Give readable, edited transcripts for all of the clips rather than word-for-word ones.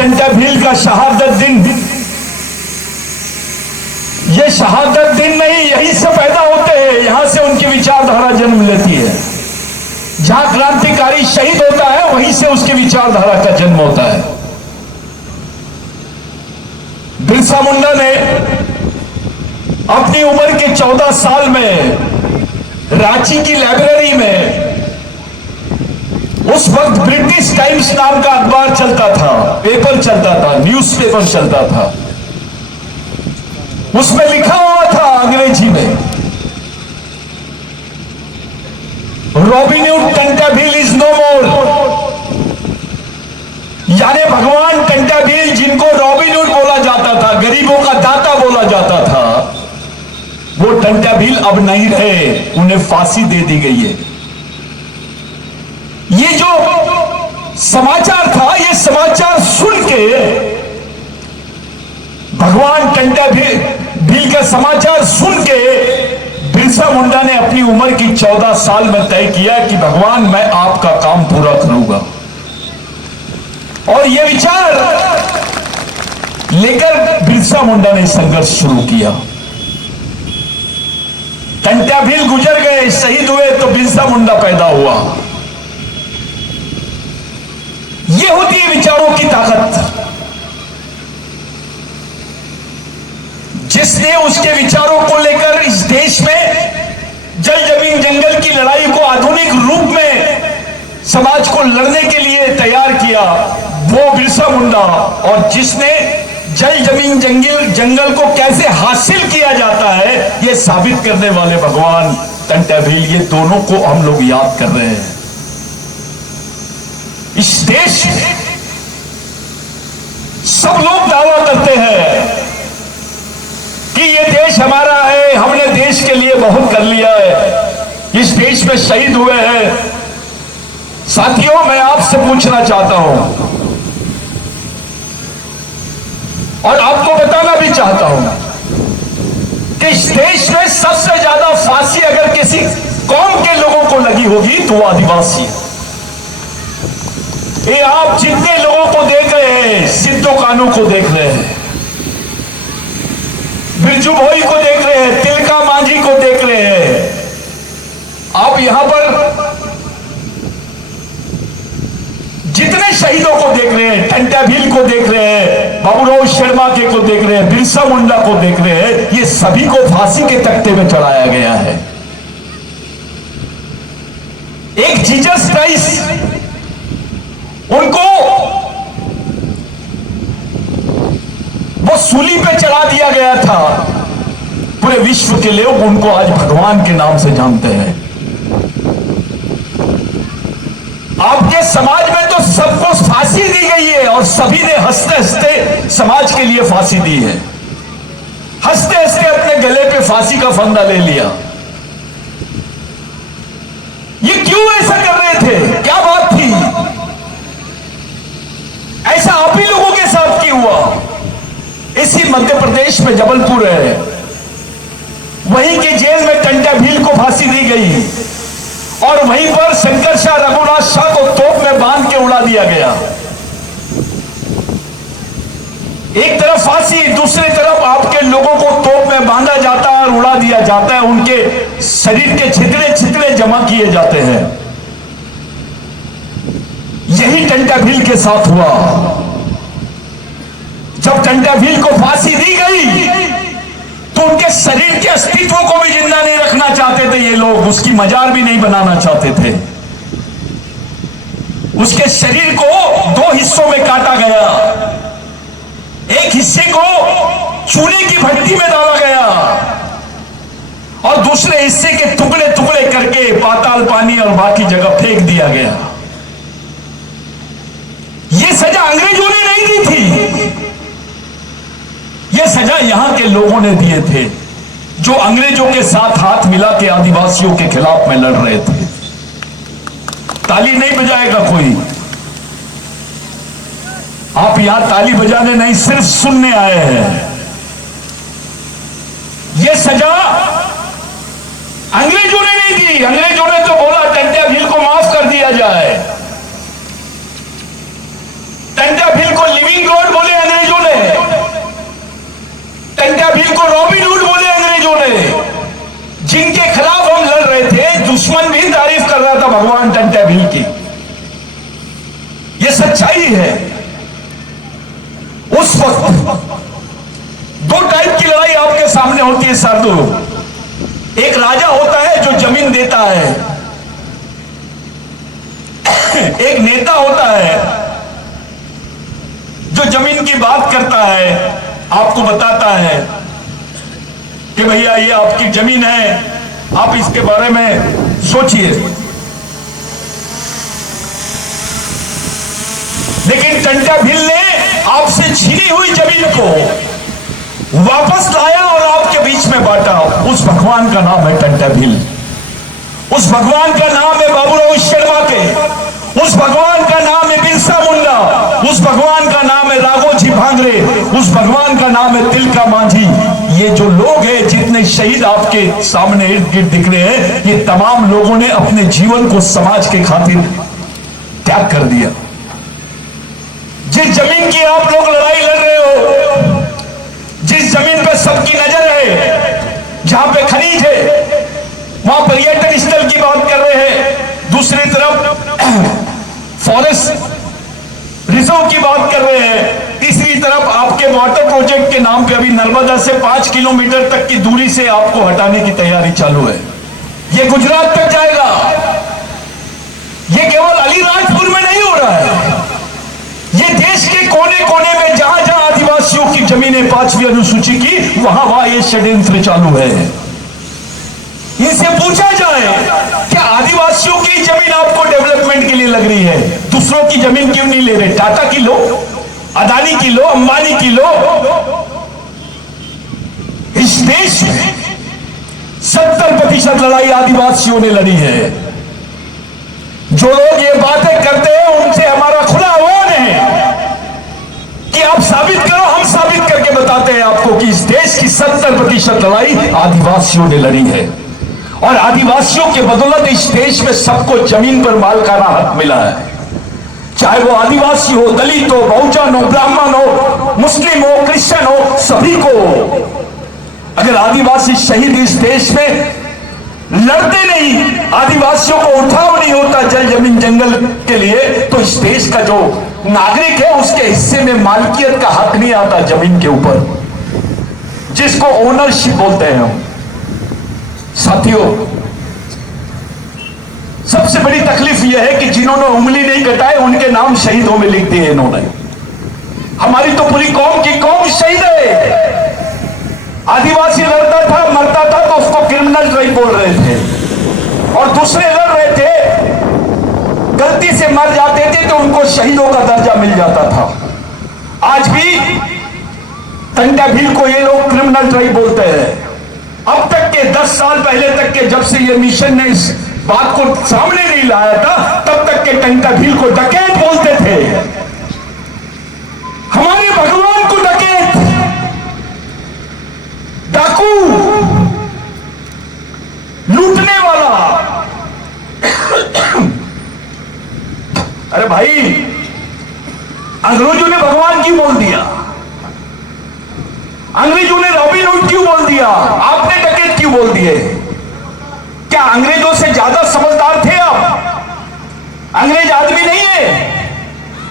टंटा भील का शहादत दिन, ये शहादत दिन नहीं, यहीं से पैदा होते हैं, यहां से उनकी विचारधारा जन्म लेती है। जहां क्रांतिकारी शहीद होता है वहीं से उसकी विचारधारा का जन्म होता है। बिरसा मुंडा ने अपनी उम्र के 14 साल में रांची की लाइब्रेरी में, उस वक्त ब्रिटिश टाइम्स नाम का अखबार चलता था, पेपर चलता था, न्यूज़पेपर चलता था, उसमें लिखा हुआ था अंग्रेजी में, Robin Hood Tantya Bhil is no more. यानी भगवान टंटा भील, जिनको रॉबिन हुड बोला जाता था, गरीबों का दाता बोला जाता था, वो टंटा भील अब नहीं रहे, उन्हें फांसी दे दी गई है। ये जो समाचार था, ये समाचार सुन के भगवान टंटा भील का समाचार सुन के बिरसा मुंडा ने अपनी उम्र की 14 साल में तय किया कि भगवान मैं आपका काम पूरा करूंगा। और यह विचार लेकर बिरसा मुंडा ने संघर्ष शुरू किया। टंटा भील गुजर गए, शहीद हुए, तो बिरसा मुंडा पैदा हुआ। यह होती है विचारों की ताकत। जिसने उसके विचारों को लेकर इस देश में जल जमीन जंगल की लड़ाई को आधुनिक रूप में समाज को लड़ने के लिए तैयार किया, वो बिरसा मुंडा। और जिसने जल जमीन जंगल को कैसे हासिल किया जाता है, ये साबित करने वाले भगवान टंटा भील, ये दोनों को हम लोग याद कर रहे हैं। इस देश में सब लोग दावा करते हैं कि ये देश हमारा है, हमने देश के लिए बहुत कर लिया है, इस देश में शहीद हुए हैं। साथियों, मैं आपसे पूछना चाहता हूं और आपको बताना भी चाहता हूं कि इस देश में सबसे ज्यादा फांसी अगर किसी कौम के लोगों को लगी होगी तो वो आदिवासी है। ये आप जितने लोगों को देख रहे हैं, सिद्धो कानू को देख रहे हैं, बिरजू भोई को देख रहे हैं, तिलका मांझी को देख रहे हैं, आप यहां पर जितने शहीदों को देख रहे हैं, टंटा भील को देख रहे हैं, बाबूराव शर्मा के को देख रहे हैं, बिरसा मुंडा को देख रहे हैं, ये सभी को फांसी के तख्ते में चढ़ाया गया है। एक जीसस क्राइस्ट, उनको वो सूली पे चढ़ा दिया गया था। पूरे विश्व के लोग उनको आज भगवान के नाम से जानते हैं। आपके समाज में तो सबको फांसी दी गई है और सभी ने हंसते हंसते समाज के लिए फांसी दी है। हंसते हंसते अपने गले पे फांसी का फंदा ले लिया। ये क्यों ऐसा कर रहे थे? क्या बात थी? ऐसा आप ही लोगों के साथ क्यों हुआ? इसी मध्य प्रदेश में जबलपुर है, वहीं के जेल में टंटा भील को फांसी दी गई और वहीं पर शंकर शाह रघुनाथ शाह को तोप में बांध के उड़ा दिया गया। एक तरफ फांसी, दूसरी तरफ आपके लोगों को तोप में बांधा जाता है और उड़ा दिया जाता है, उनके शरीर के छितरे छितरे जमा किए जाते हैं। यही टंटा भील के साथ हुआ। जब टंटा भील को फांसी दी गई तो उनके शरीर के अस्तित्व को भी जिंदा नहीं रखना चाहते थे ये लोग, उसकी मजार भी नहीं बनाना चाहते थे। उसके शरीर को दो हिस्सों में काटा गया, एक हिस्से को चूने की भट्टी में डाला गया और दूसरे हिस्से के टुकड़े टुकड़े करके पाताल पानी और बाकी जगह फेंक दिया गया। यह सजा अंग्रेजों ने नहीं दी थी, यह सजा यहां के लोगों ने दिए थे, जो अंग्रेजों के साथ हाथ मिला के आदिवासियों के खिलाफ में लड़ रहे थे। ताली नहीं बजाएगा कोई, आप यहां ताली बजाने नहीं, सिर्फ सुनने आए हैं। यह सजा अंग्रेजों ने नहीं दी। अंग्रेजों ने तो बोला टंटा भील को माफ कर दिया जाए, टंटा भील को लिविंग सामने होती है साधु। एक राजा होता है जो जमीन देता है, एक नेता होता है जो जमीन की बात करता है, आपको बताता है कि भैया ये आपकी जमीन है, आप इसके बारे में सोचिए। लेकिन टंटा भील ने आपसे छीनी हुई जमीन को वापस लाया और आपके बीच में बांटा। उस भगवान का नाम है टंटा भील। उस भगवान का नाम है बाबूराव शर्मा के, उस भगवान का नाम है बिरसा मुंडा, उस भगवान का नाम है राघोजी भांगरे, उस भगवान का नाम है तिलका मांझी। ये जो लोग हैं, जितने शहीद आपके सामने इर्द गिर्द दिख रहे हैं, ये तमाम लोगों ने अपने जीवन को समाज के खातिर त्याग कर दिया। जिस जमीन की आप लोग लड़ाई लड़ रहे हो, जिस जमीन पर सबकी नजर है, जहां पे खनिज है, वहां पर्यटन स्थल की बात कर रहे हैं, दूसरी तरफ फॉरेस्ट रिजर्व की बात कर रहे हैं, तीसरी तरफ आपके वाटर प्रोजेक्ट के नाम पे अभी नर्मदा से 5 किलोमीटर तक की दूरी से आपको हटाने की तैयारी चालू है। ये गुजरात तक जाएगा। ये केवल अलीराजपुर में नहीं हो रहा है, ये देश के कोने कोने में जहां जहां आदिवासियों की जमीनें 5वीं अनुसूची की, वहां वहां ये षड्यंत्र चालू है। इनसे पूछा जाए, क्या आदिवासियों की जमीन आपको डेवलपमेंट के लिए लग रही है? दूसरों की जमीन क्यों नहीं ले रहे? टाटा की लो, अदानी की लो, अंबानी की लो। इस देश में 70% लड़ाई आदिवासियों ने लड़ी है। जो लोग ये बातें करते हैं, उनसे हमारा खुला आह्वान है कि आप साबित करो। हम साबित करके बताते हैं आपको कि इस देश की 70% लड़ाई आदिवासियों ने लड़ी है, और आदिवासियों के बदौलत इस देश में सबको जमीन पर मालिकाना हक मिला है। चाहे वो आदिवासी हो, दलित हो, बहुजन हो, ब्राह्मण हो, मुस्लिम हो, क्रिश्चियन हो, सभी को। अगर आदिवासी शहीद इस देश में लड़ते नहीं, आदिवासियों को उठाव नहीं होता जल जमीन जंगल के लिए, तो इस देश का जो नागरिक है उसके हिस्से में मालिकियत का हक नहीं आता जमीन के ऊपर, जिसको ओनरशिप बोलते हैं हम। साथियों, सबसे बड़ी तकलीफ यह है कि जिन्होंने उंगली नहीं कटाए उनके नाम शहीदों में लिख दिए इन्होंने। हमारी तो पूरी कौम की कौम शहीद है। आदिवासी लड़ता था, मरता था तो उसको क्रिमिनल ट्राइब बोल रहे थे, और दूसरे लड़ रहे थे, गलती से मर जाते थे तो उनको शहीदों का दर्जा मिल जाता था। आज भी टंटा भील को ये लोग क्रिमिनल ट्राइब बोलते हैं। अब तक के 10 साल पहले तक के, जब से ये मिशन ने इस बात को सामने नहीं लाया था, तब तक के टंटा भील को डकैत बोलते थे। हमारे भगवान को डकैत, डाकू, लूटने वाला। अरे भाई, अंग्रेजों ने भगवान क्यों बोल दिया? अंग्रेजों ने रॉबिन हुड क्यों बोल दिया? आपने डकैत क्यों बोल दिए? क्या अंग्रेजों से ज्यादा समझदार थे आप? अंग्रेज आदमी नहीं है,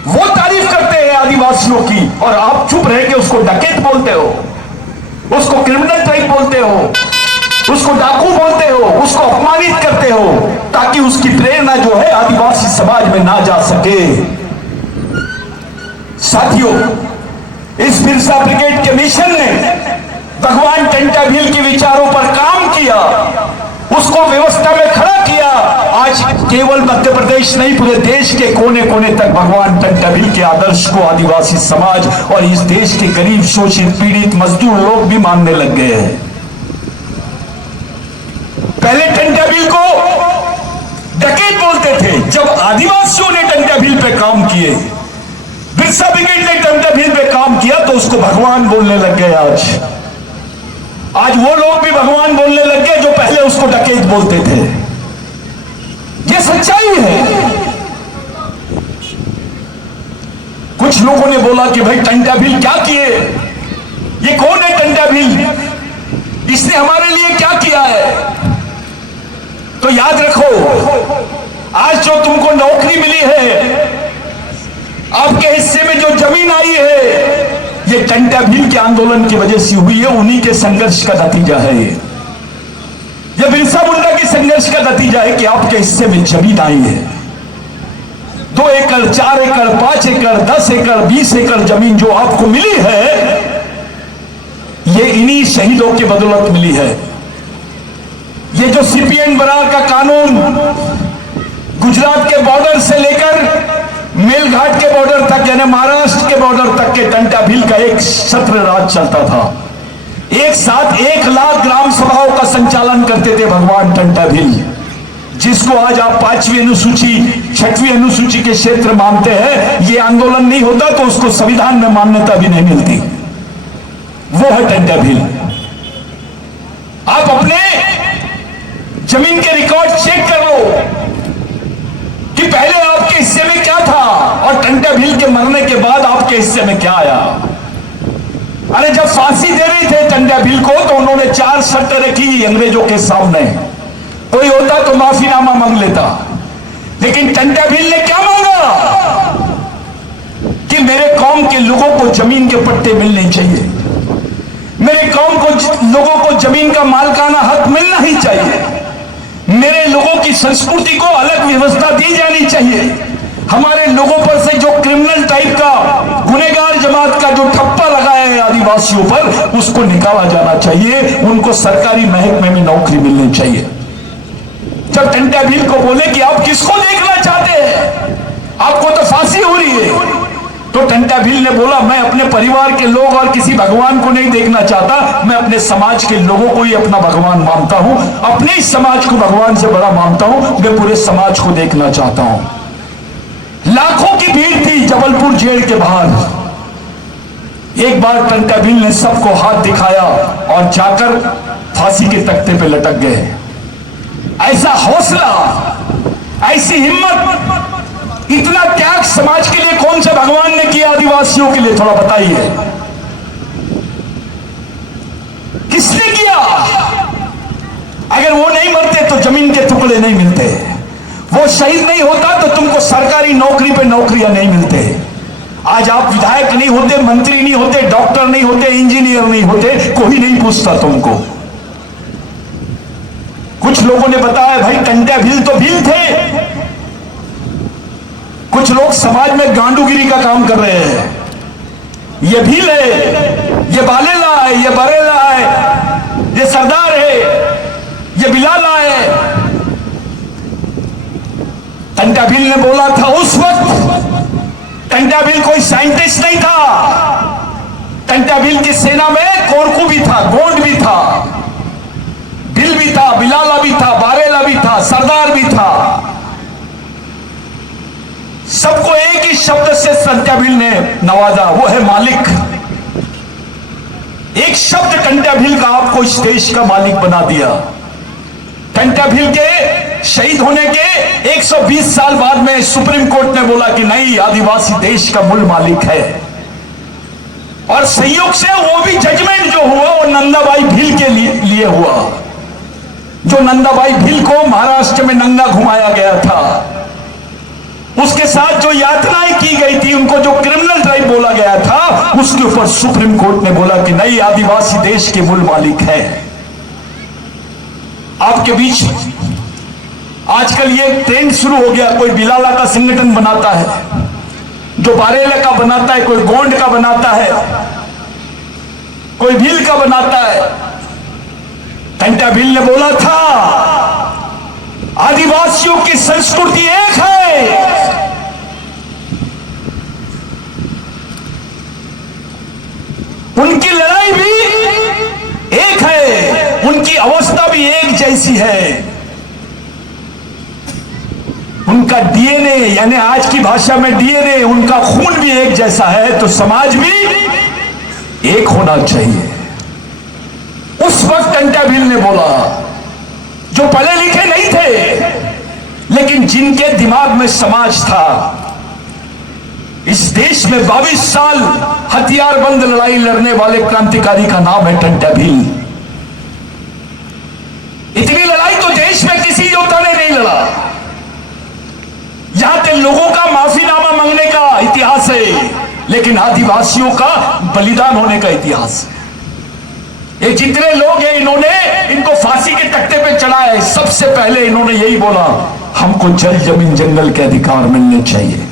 वो तारीफ करते हैं आदिवासियों की, और आप चुप रह के उसको डकैत बोलते हो, उसको क्रिमिनल टाइप बोलते हो, उसको डाकू बोलते हो, उसको अपमानित करते हो, ताकि उसकी प्रेरणा जो है आदिवासी समाज में ना जा सके। साथियों, इस बिरसा ब्रिगेड के मिशन ने भगवान टंटा भील के विचारों पर काम किया, उसको व्यवस्था में खड़ा किया। आज केवल मध्य प्रदेश नहीं, पूरे देश के कोने कोने तक भगवान टंटा भील के आदर्श को आदिवासी समाज और इस देश के गरीब, शोषित, पीड़ित, मजदूर लोग भी मानने लग गए हैं। पहले टंटा भील को डकैत बोलते थे, जब आदिवासियों ने टंटा भील पे काम किए, बिरसा ब्रिगेड ने टंटा भील पे काम किया, तो उसको भगवान बोलने लग गए। आज वो लोग भी भगवान बोलने लग गए जो पहले उसको डकैत बोलते थे। ये सच्चाई है। कुछ लोगों ने बोला कि भाई टंटा भील क्या किए, ये कौन है टंटा भील, इसने हमारे लिए क्या किया है? तो याद रखो, आज जो तुमको नौकरी मिली है, आपके हिस्से में जो जमीन आई है, ये टंटा भील के आंदोलन की वजह से हुई है, उन्हीं के संघर्ष का नतीजा है ये बिरसा मुंडा के संघर्ष का नतीजा है कि आपके हिस्से में जमीन आई है। 2 एकड़ 4 एकड़ 5 एकड़ 10 एकड़ 20 एकड़ जमीन जो आपको मिली है, ये इन्हीं शहीदों की बदौलत मिली है। ये जो सीपीएन बरार का कानून गुजरात के बॉर्डर से लेकर मेलघाट के बॉर्डर तक यानी महाराष्ट्र के बॉर्डर तक के टंटा भील का एक छत्र राज चलता था। एक साथ 1 लाख ग्राम सभाओं का संचालन करते थे भगवान टंटा भील, जिसको आज आप 5वीं अनुसूची 6वीं अनुसूची के क्षेत्र मानते हैं। ये आंदोलन नहीं होता तो उसको संविधान में मान्यता भी नहीं मिलती। वो है टंटा भील। आप अपने जमीन के रिकॉर्ड चेक कर लो कि पहले आपके हिस्से में क्या था और टंटा भील के मरने के बाद आपके हिस्से में क्या आया। अरे जब फांसी दे रहे थे टंटा भील को तो उन्होंने 4 शर्तें रखी अंग्रेजों के सामने। कोई होता तो माफीनामा मांग लेता, लेकिन टंटा भील ने क्या मांगा कि मेरे कौम के लोगों को जमीन के पट्टे मिलने चाहिए, मेरे कौम को लोगों को जमीन का मालकाना हक मिलना ही चाहिए, मेरे लोगों की संस्कृति को अलग व्यवस्था दी जानी चाहिए, हमारे लोगों पर से जो क्रिमिनल टाइप का गुनहगार जमात का जो ठप्पा लगाया है आदिवासियों पर, उसको निकाला जाना चाहिए, उनको सरकारी महकमे में नौकरी मिलनी चाहिए। जब टंटा भील को बोले कि आप किसको देखना चाहते हैं, आपको तो फांसी हो रही है, तो टंटा भील ने बोला मैं अपने परिवार के लोग और किसी भगवान को नहीं देखना चाहता, मैं अपने समाज के लोगों को ही अपना भगवान मानता हूं, अपने ही समाज को भगवान से बड़ा मानता हूं, मैं पूरे समाज को देखना चाहता हूं। लाखों की भीड़ थी जबलपुर जेल के बाहर। एक बार टंटा भील ने सबको हाथ दिखाया और जाकर फांसी के तख्ते पे लटक गए। ऐसा हौसला, ऐसी हिम्मत, इतना त्याग समाज के लिए कौन से भगवान ने किया आदिवासियों के लिए, थोड़ा बताइए किसने किया? अगर वो नहीं मरते तो जमीन के टुकड़े नहीं मिलते, वो शहीद नहीं होता तो तुमको सरकारी नौकरी पे नौकरियां नहीं मिलते। आज आप विधायक नहीं होते, मंत्री नहीं होते, डॉक्टर नहीं होते, इंजीनियर नहीं होते, कोई नहीं पूछता तुमको। कुछ लोगों ने बताया भाई टंटा भील तो भील थे, कुछ लोग समाज में गांडूगिरी का काम कर रहे हैं, ये भील है, ये बालेला है, ये बरेला है, ये सरदार है, ये बिलाला है। टंटा भील ने बोला था उस वक्त टंटा भील कोई साइंटिस्ट नहीं था, टंटा भील की सेना में कोरकू भी था, गोंड भी था, भील भी था, बिलाला भी था, बारेला भी था, सरदार भी था। सबको एक ही शब्द से टंटा भील ने नवाजा, वो है मालिक। एक शब्द टंटा भील का आपको इस देश का मालिक बना दिया। टंटा भील के शहीद होने के 120 साल बाद में सुप्रीम कोर्ट ने बोला कि नहीं, आदिवासी देश का मूल मालिक है। और संयोग से वो भी जजमेंट जो हुआ वो नंदाबाई भील के लिए हुआ, जो नंदाबाई भील को महाराष्ट्र में नंगा घुमाया गया था, उसके साथ जो यातनाएं की गई थी, उनको जो क्रिमिनल ड्राइव बोला गया था, उसके ऊपर सुप्रीम कोर्ट ने बोला कि नहीं, आदिवासी देश के मूल मालिक है। आपके बीच आजकल ये ट्रेंड शुरू हो गया, कोई बिलाला का संगठन बनाता है, जो बारेला का बनाता है, कोई गोंड का बनाता है, कोई भील का बनाता है। टंटा भील ने बोला था आदिवासियों की संस्कृति एक है, उनकी लड़ाई भी एक है, उनकी अवस्था भी एक जैसी है, उनका डीएनए यानी आज की भाषा में डीएनए, उनका खून भी एक जैसा है, तो समाज भी एक होना चाहिए। उस वक्त टंटा भील ने बोला, जो पढ़े लिखे नहीं थे लेकिन जिनके दिमाग में समाज था। इस देश में 22 साल हथियारबंद लड़ाई लड़ने वाले क्रांतिकारी का नाम है टंटा भील। इतनी लड़ाई तो देश में किसी योद्धा ने नहीं लड़ा। यहां के लोगों का माफीनामा मांगने का इतिहास है, लेकिन आदिवासियों का बलिदान होने का इतिहास है। ये जितने लोग हैं इन्होंने इनको फांसी के तख्ते पे चढ़ाया है, सबसे पहले इन्होंने यही बोला, हमको जल जमीन जंगल के अधिकार मिलने चाहिए।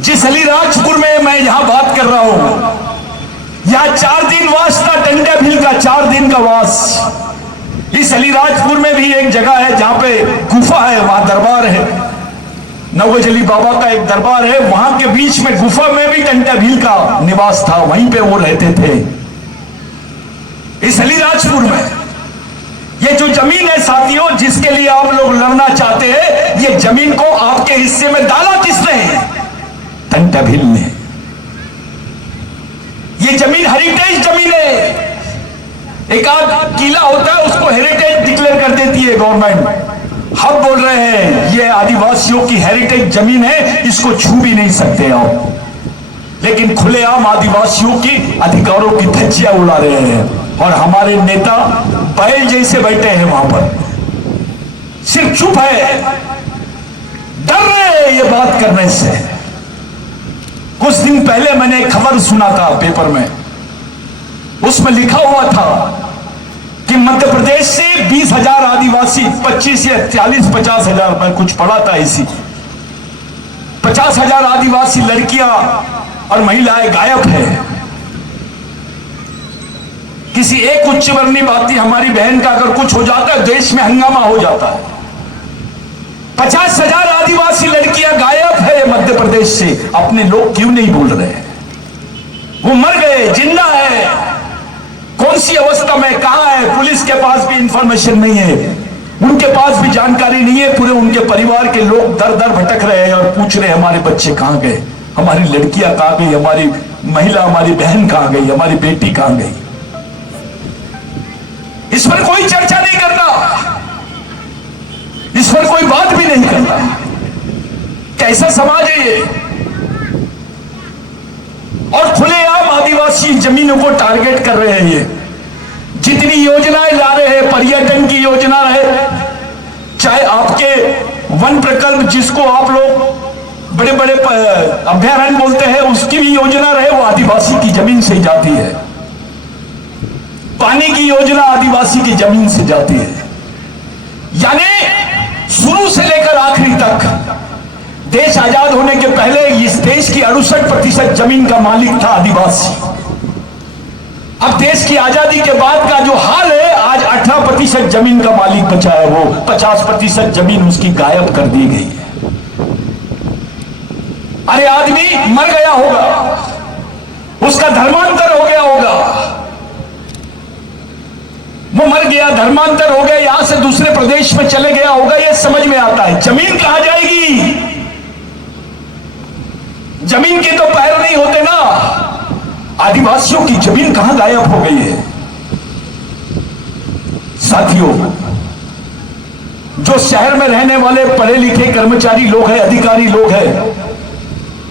जिस अलीराजपुर में मैं यहां बात कर रहा हूं, यहां 4 दिन वास था टंडा भील का, 4 दिन का वास। इस अलीराजपुर में भी एक जगह है जहां पे गुफा है, वहां दरबार है, नवजली बाबा का एक दरबार है, वहां के बीच में गुफा में भी टंडा भील का निवास था, वहीं पे वो रहते थे। इस अलीराजपुर में ये जो जमीन है साथियों, जिसके लिए आप लोग लड़ना चाहते हैं, ये जमीन को आपके हिस्से में डाला किसने? टंडा भील ने। ये जमीन हेरिटेज जमीन है। एक आध किला होता है उसको हेरिटेज डिक्लेयर कर देती है गवर्नमेंट। हम बोल रहे हैं ये आदिवासियों की हेरिटेज जमीन है, इसको छू भी नहीं सकते आप, लेकिन खुलेआम आदिवासियों की अधिकारों की धज्जियां उड़ा रहे हैं। और हमारे नेता बैल जैसे बैठे हैं वहां पर, सिर्फ चुप है, डर रहे हैं ये बात करने से। कुछ दिन पहले मैंने एक खबर सुना था पेपर में, उसमें लिखा हुआ था कि मध्य प्रदेश से 20,000 आदिवासी, 25 या 40-50,000, मैं कुछ पढ़ा था इसी, 50,000 आदिवासी लड़कियां और महिलाएं गायब है। किसी एक उच्च वर्णीय बाती हमारी बहन का अगर कुछ हो जाता है, देश में हंगामा हो जाता है। 50,000 आदिवासी लड़कियां गायब है मध्य प्रदेश से। अपने लोग क्यों नहीं बोल रहे? वो मर गए, जिंदा है, कौन सी अवस्था में, कहां है? पुलिस के पास भी इंफॉर्मेशन नहीं है, उनके पास भी जानकारी नहीं है। पूरे उनके परिवार के लोग दर दर भटक रहे हैं और पूछ रहे हैं हमारे बच्चे कहां गए, हमारी लड़कियां कहां गई, हमारी महिला, हमारी बहन कहां गई, हमारी बेटी कहां गई। इस पर कोई चर्चा नहीं करता, इस पर कोई बात भी नहीं करता। कैसा समाज है ये? और खुलेआम आदिवासी जमीनों को टारगेट कर रहे हैं। ये जितनी योजनाएं ला रहे हैं, पर्यटन की योजना रहे, चाहे आपके वन प्रकल्प जिसको आप लोग बड़े बड़े अभयारण्य बोलते हैं, उसकी भी योजना रहे, वो आदिवासी की जमीन से जाती है। पानी की योजना आदिवासी की जमीन से जाती है। यानी शुरू से लेकर आखिरी तक, देश आजाद होने के पहले इस देश की 68% जमीन का मालिक था आदिवासी। अब देश की आजादी के बाद का जो हाल है, आज 18% जमीन का मालिक बचा है, वो 50% जमीन उसकी गायब कर दी गई है। अरे आदमी मर गया होगा, उसका धर्मांतर हो गया होगा, वो मर गया, धर्मांतर हो गया, यहां से दूसरे प्रदेश में चले गया होगा, ये समझ में आता है। जमीन कहां जाएगी? जमीन के तो पैर नहीं होते ना। आदिवासियों की जमीन कहां गायब हो गई है? साथियों, जो शहर में रहने वाले पढ़े लिखे कर्मचारी लोग हैं, अधिकारी लोग हैं,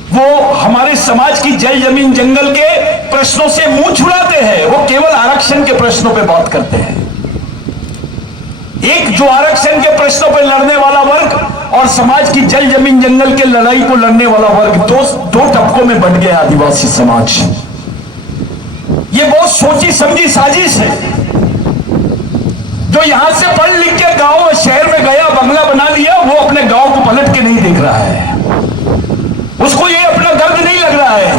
वो हमारे समाज की जल जमीन जंगल के प्रश्नों से मुंह छुड़ाते हैं। वो केवल आरक्षण के प्रश्नों पे बात करते हैं। एक जो आरक्षण के प्रश्नों पे लड़ने वाला वर्ग और समाज की जल जमीन जंगल के लड़ाई को लड़ने वाला वर्ग, दो टपकों में बंट गया आदिवासी समाज। ये बहुत सोची समझी साजिश है। जो यहां से पढ़ लिख के गांव शहर में गया, बंगला बना लिया, वो अपने गांव को पलट के नहीं देख रहा है। उसको ये अपना दर्द नहीं लग रहा है।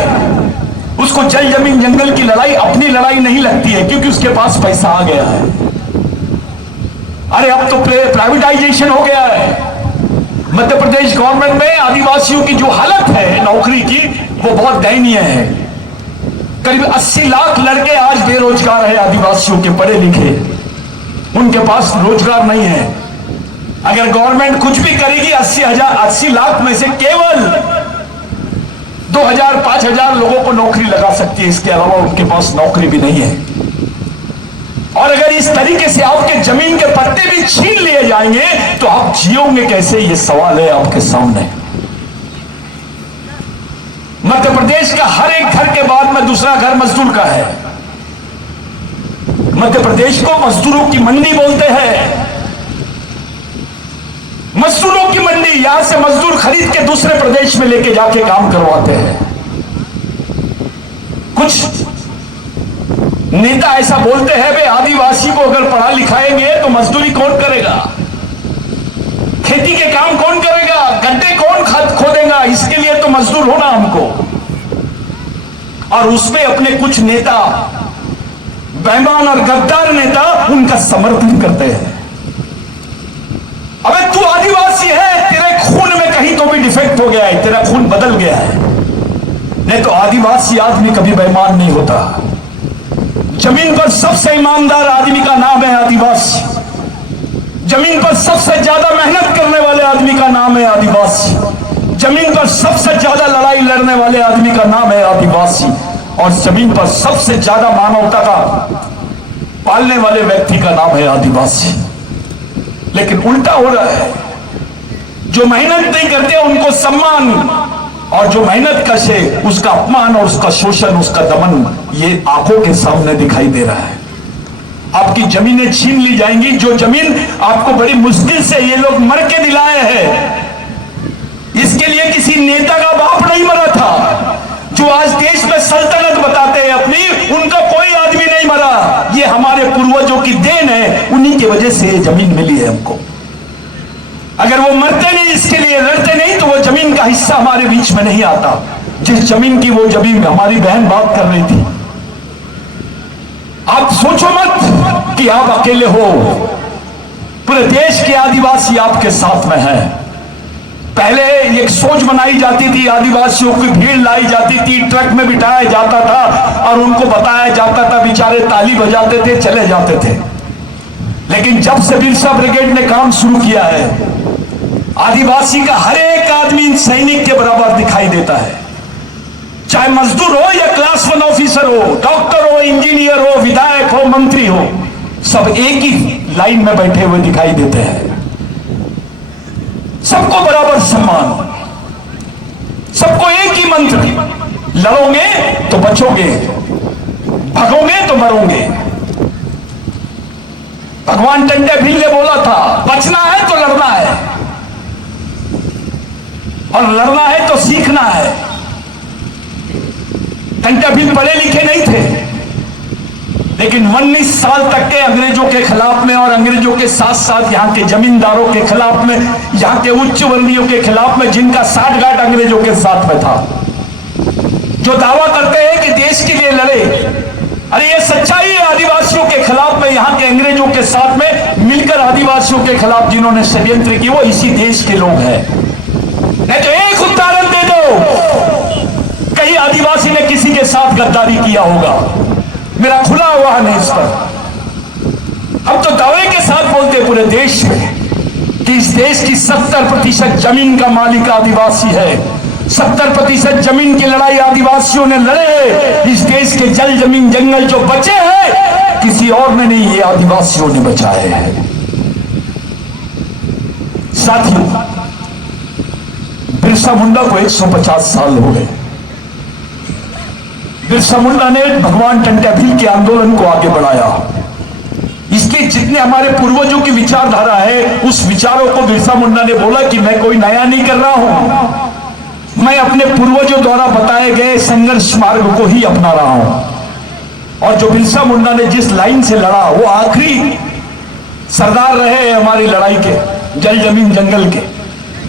उसको जल जमीन जंगल की लड़ाई अपनी लड़ाई नहीं लगती है, क्योंकि उसके पास पैसा आ गया है। अरे अब तो प्राइवेटाइजेशन हो गया है। मध्य प्रदेश गवर्नमेंट में आदिवासियों की जो हालत है नौकरी की, वो बहुत दयनीय है। करीब 80 लाख लड़के आज बेरोजगार है आदिवासियों के, पढ़े लिखे, उनके पास रोजगार नहीं है। अगर गवर्नमेंट कुछ भी करेगी, 80 लाख में से केवल 2,000-5,000 लोगों को नौकरी लगा सकती है। इसके अलावा उनके पास नौकरी भी नहीं है। और अगर इस तरीके से आपके जमीन के पट्टे भी छीन लिए जाएंगे, तो आप जियोगे कैसे? ये सवाल है आपके सामने। मध्य प्रदेश का हर एक घर के बाद में दूसरा घर मजदूर का है। मध्य प्रदेश को मजदूरों की मंडी बोलते हैं। मजदूरों की मंडी, यहां से मजदूर खरीद के दूसरे प्रदेश में लेके जाके काम करवाते हैं। कुछ नेता ऐसा बोलते हैं भाई आदिवासी को अगर पढ़ा लिखाएंगे तो मजदूरी कौन करेगा, खेती के काम कौन करेगा, गड्ढे कौन खोदेगा, इसके लिए तो मजदूर होना हमको। और उसमें अपने कुछ नेता, बेईमान और गद्दार नेता, उनका समर्थन करते हैं। अबे तू आदिवासी है, तेरे खून में कहीं तो भी डिफेक्ट हो गया है, तेरा खून बदल गया है, नहीं तो आदिवासी आदमी कभी बेईमान नहीं होता। जमीन पर सबसे ईमानदार आदमी का नाम है आदिवासी। जमीन पर सबसे ज्यादा मेहनत करने वाले आदमी का नाम है आदिवासी। जमीन पर सबसे ज्यादा लड़ाई लड़ने वाले आदमी का नाम है आदिवासी। और जमीन पर सबसे ज्यादा मानवता का पालने वाले व्यक्ति का नाम है आदिवासी। लेकिन उल्टा हो रहा है, जो मेहनत नहीं करते उनको सम्मान, और जो मेहनत करे उसका अपमान और उसका शोषण, उसका दमन, ये आंखों के सामने दिखाई दे रहा है। आपकी जमीनें छीन ली जाएंगी, जो जमीन आपको बड़ी मुश्किल से ये लोग मर के दिलाए हैं। इसके लिए किसी नेता का बाप नहीं मरा था। जो आज देश में सल्तनत बताते हैं अपनी, उनका कोई आदमी नहीं मरा। ये हमारे पूर्वजों की देन है, उन्हीं की वजह से ये जमीन मिली है हमको। अगर वो मरते नहीं, इसके लिए लड़ते नहीं, तो वो जमीन का हिस्सा हमारे बीच में नहीं आता। जिस जमीन की वो जमीन हमारी बहन बात कर रही थी। आप सोचो मत कि आप अकेले हो, पूरे देश के आदिवासी आपके साथ में हैं। पहले एक सोच बनाई जाती थी, आदिवासियों की भीड़ लाई जाती थी, ट्रक में बिठाया जाता था और उनको बताया जाता था, बेचारे ताली बजाते थे, चले जाते थे। लेकिन जब से बिरसा ब्रिगेड ने काम शुरू किया है, आदिवासी का हर एक आदमी सैनिक के बराबर दिखाई देता है। चाहे मजदूर हो या क्लास 1 ऑफिसर हो, डॉक्टर हो, इंजीनियर हो, विधायक हो, मंत्री हो, सब एक ही लाइन में बैठे हुए दिखाई देते हैं। सबको बराबर सम्मान, सबको एक ही मंत्र, लड़ोगे तो बचोगे, भगोगे तो मरोगे। भगवान टंडे भील ने बोला था, बचना है तो लड़ना है, और लड़ना है तो सीखना है। टंडे भील पढ़े लिखे नहीं थे, लेकिन 19 साल तक के अंग्रेजों के खिलाफ में, और अंग्रेजों के साथ साथ यहाँ के जमींदारों के खिलाफ में, यहाँ के उच्च वर्णियों के खिलाफ में, जिनका साठगांठ अंग्रेजों के साथ में था, जो दावा करते हैं कि देश के लिए लड़े। अरे ये सच्चाई है, आदिवासियों के खिलाफ में, यहाँ के अंग्रेजों के साथ में मिलकर आदिवासियों के खिलाफ जिन्होंने षड्यंत्र की, वो इसी देश के लोग हैं। नहीं तो एक उदाहरण दे दो, कहीं आदिवासी ने किसी के साथ गद्दारी किया होगा? मेरा खुला हुआ नहीं इस पर। हम तो दावे के साथ बोलते पूरे देश में कि इस देश की 70% जमीन का मालिक आदिवासी है। 70% जमीन की लड़ाई आदिवासियों ने लड़े हैं। इस देश के जल, जमीन, जंगल जो बचे हैं, किसी और ने नहीं, ये आदिवासियों ने बचाए हैं। साथियों, बिरसा मुंडा को 150 साल हो गए। बिरसा मुंडा ने भगवान टंट्या भील के आंदोलन को आगे बढ़ाया। इसके जितने हमारे पूर्वजों की विचारधारा है, उस विचारों को बिरसा मुंडा ने बोला कि मैं कोई नया नहीं कर रहा हूं, मैं अपने पूर्वजों द्वारा बताए गए संघर्ष मार्ग को ही अपना रहा हूं। और जो बिरसा मुंडा ने जिस लाइन से लड़ा, वो आखिरी सरदार रहे हमारी लड़ाई के, जल, जमीन, जंगल के।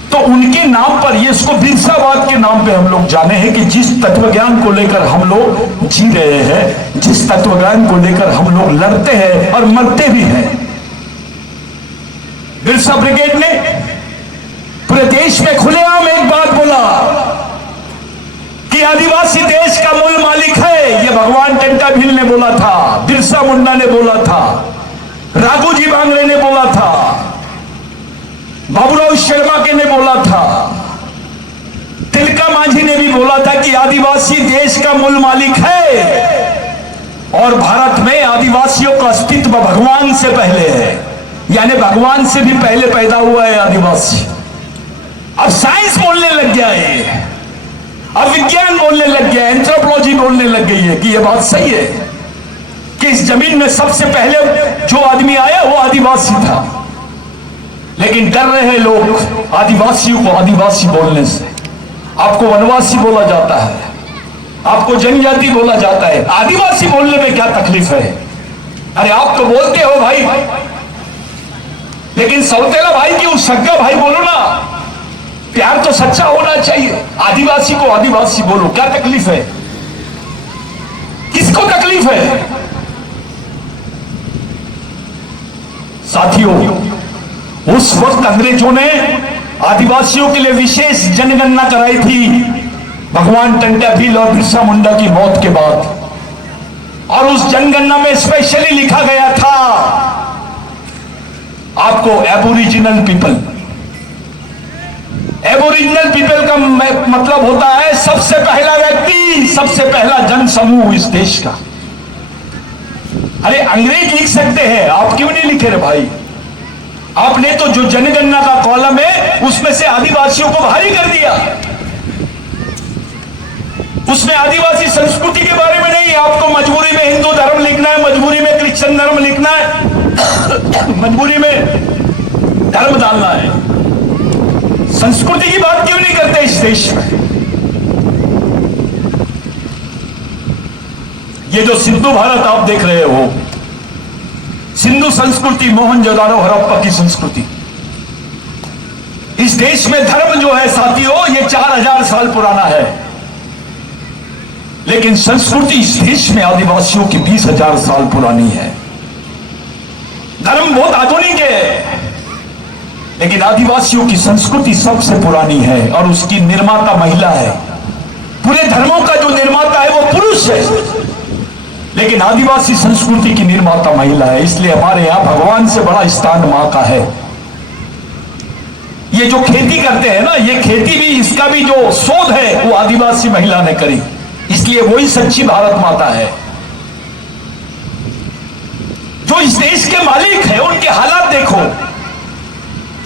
तो उनके नाम पर, ये इसको बिरसावाद के नाम पे हम लोग जाने हैं कि जिस तत्व ज्ञान को लेकर हम लोग जी रहे हैं, जिस तत्व ज्ञान को लेकर हम लोग लड़ते हैं और मरते भी हैं। बिरसा ब्रिगेड ने पूरे देश में खुलेआम एक बात बोला कि आदिवासी देश का मूल मालिक है। ये भगवान टंट्या भील ने बोला था, बिरसा मुंडा ने बोला था, राघोजी भांगरे ने बोला था, बाबूराव शर्मा के ने बोला था, तिलका मांझी ने भी बोला था कि आदिवासी देश का मूल मालिक है। और भारत में आदिवासियों का अस्तित्व भगवान से पहले है, यानी भगवान से भी पहले पैदा हुआ है आदिवासी। अब साइंस बोलने लग गया है, अब विज्ञान बोलने लग गया है, एंथ्रोपोलॉजी बोलने लग गई है कि यह बात सही है कि इस जमीन में सबसे पहले जो आदमी आया वो आदिवासी था। लेकिन डर रहे हैं लोग आदिवासियों को आदिवासी बोलने से। आपको वनवासी बोला जाता है, आपको जनजाति बोला जाता है, आदिवासी बोलने में क्या तकलीफ है? अरे आप तो बोलते हो भाई, लेकिन सौतेला भाई की उस सगा भाई बोलो ना। प्यार तो सच्चा होना चाहिए। आदिवासी को आदिवासी बोलो, क्या तकलीफ है? किसको तकलीफ है? साथियों, उस वक्त अंग्रेजों ने आदिवासियों के लिए विशेष जनगणना कराई थी भगवान टंट्या भील और बिरसा मुंडा की मौत के बाद। और उस जनगणना में स्पेशली लिखा गया था आपको एबोरिजिनल पीपल। एबोरिजिनल पीपल का मतलब होता है सबसे पहला व्यक्ति, सबसे पहला जन समूह इस देश का। अरे अंग्रेज लिख सकते हैं, आप क्यों नहीं लिखे रे भाई? आपने तो जो जनगणना का कॉलम है उसमें से आदिवासियों को बाहर ही कर दिया। उसमें आदिवासी संस्कृति के बारे में नहीं, आपको मजबूरी में हिंदू धर्म लिखना है, मजबूरी में क्रिश्चियन धर्म लिखना है, मजबूरी में धर्म डालना है। संस्कृति की बात क्यों नहीं करते इस देश में? ये जो सिंधु भारत आप देख रहे हो, सिंधु संस्कृति, मोहनजोदारो हड़प्पा की संस्कृति, इस देश में धर्म जो है साथियों ये 4000 साल पुराना है, लेकिन संस्कृति इस देश में आदिवासियों की 20,000 साल पुरानी है। धर्म बहुत आधुनिक है, लेकिन आदिवासियों की संस्कृति सबसे पुरानी है और उसकी निर्माता महिला है। पूरे धर्मों का जो निर्माता है वो पुरुष है, लेकिन आदिवासी संस्कृति की निर्माता महिला है। इसलिए हमारे यहां भगवान से बड़ा स्थान मां का है। ये जो खेती करते हैं ना, ये खेती भी, इसका भी जो शोध है वो आदिवासी महिला ने करी, इसलिए वही सच्ची भारत माता है। जो इस देश के मालिक है उनके हालात देखो।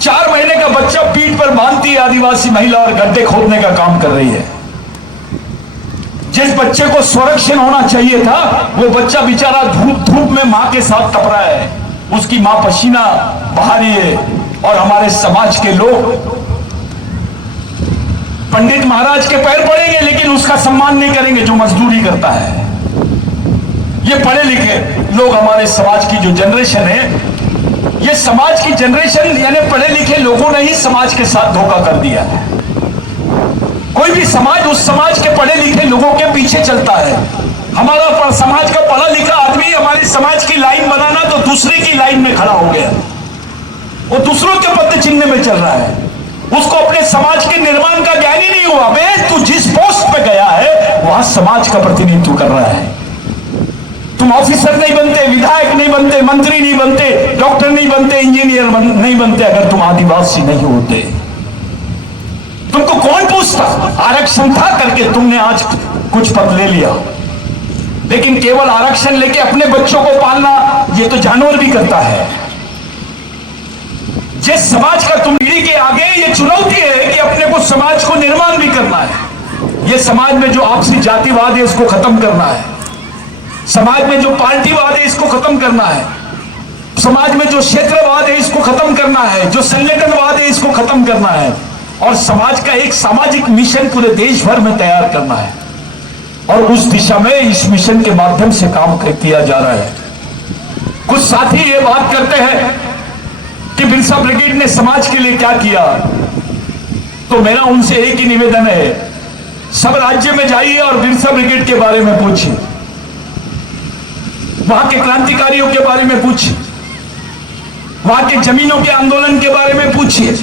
4 महीने का बच्चा पीठ पर बांधती है आदिवासी महिला और गड्ढे खोदने का काम कर रही है। जिस बच्चे को संरक्षण होना चाहिए था वो बच्चा बेचारा धूप में मां के साथ तप रहा है, उसकी मां पसीना बहा रही है। और हमारे समाज के लोग पंडित महाराज के पैर पड़ेंगे लेकिन उसका सम्मान नहीं करेंगे जो मजदूरी करता है। ये पढ़े लिखे लोग, हमारे समाज की जो जनरेशन है, ये समाज की जनरेशन यानी पढ़े लिखे लोगों ने ही समाज के साथ धोखा कर दिया है। कोई भी समाज उस समाज के पढ़े लिखे लोगों के पीछे चलता है। हमारा समाज का पढ़ा लिखा आदमी हमारे समाज की लाइन बनाना तो दूसरे की लाइन में खड़ा हो गया, वो दूसरों के पद चिन्ह में चल रहा है। उसको अपने समाज के निर्माण का ज्ञान ही नहीं हुआ। बे तू जिस पोस्ट पे गया है वहां समाज का प्रतिनिधित्व कर रहा है। तुम ऑफिसर नहीं बनते, विधायक नहीं बनते, मंत्री नहीं बनते, डॉक्टर नहीं बनते, इंजीनियर नहीं बनते अगर तुम आदिवासी नहीं होते। तुमको कौन पूछता? आरक्षण था करके तुमने आज कुछ पद ले लिया, लेकिन केवल आरक्षण लेके अपने बच्चों को पालना ये तो जानवर भी करता है। जिस समाज का तुम पीढ़ी के आगे ये चुनौती है कि अपने को समाज को निर्माण भी करना है। ये समाज में जो आपसी जातिवाद है इसको खत्म करना है, समाज में जो पार्टीवाद है इसको खत्म करना है, समाज में जो क्षेत्रवाद है इसको खत्म करना है, जो संगठनवाद है इसको खत्म करना है, और समाज का एक सामाजिक मिशन पूरे देश भर में तैयार करना है। और उस दिशा में इस मिशन के माध्यम से काम किया जा रहा है। कुछ साथी ये बात करते हैं कि बिरसा ब्रिगेड ने समाज के लिए क्या किया, तो मेरा उनसे एक ही निवेदन है, सब राज्य में जाइए और बिरसा ब्रिगेड के बारे में पूछिए, वहां के क्रांतिकारियों के बारे में पूछिए, वहां के जमीनों के आंदोलन के बारे में पूछिए,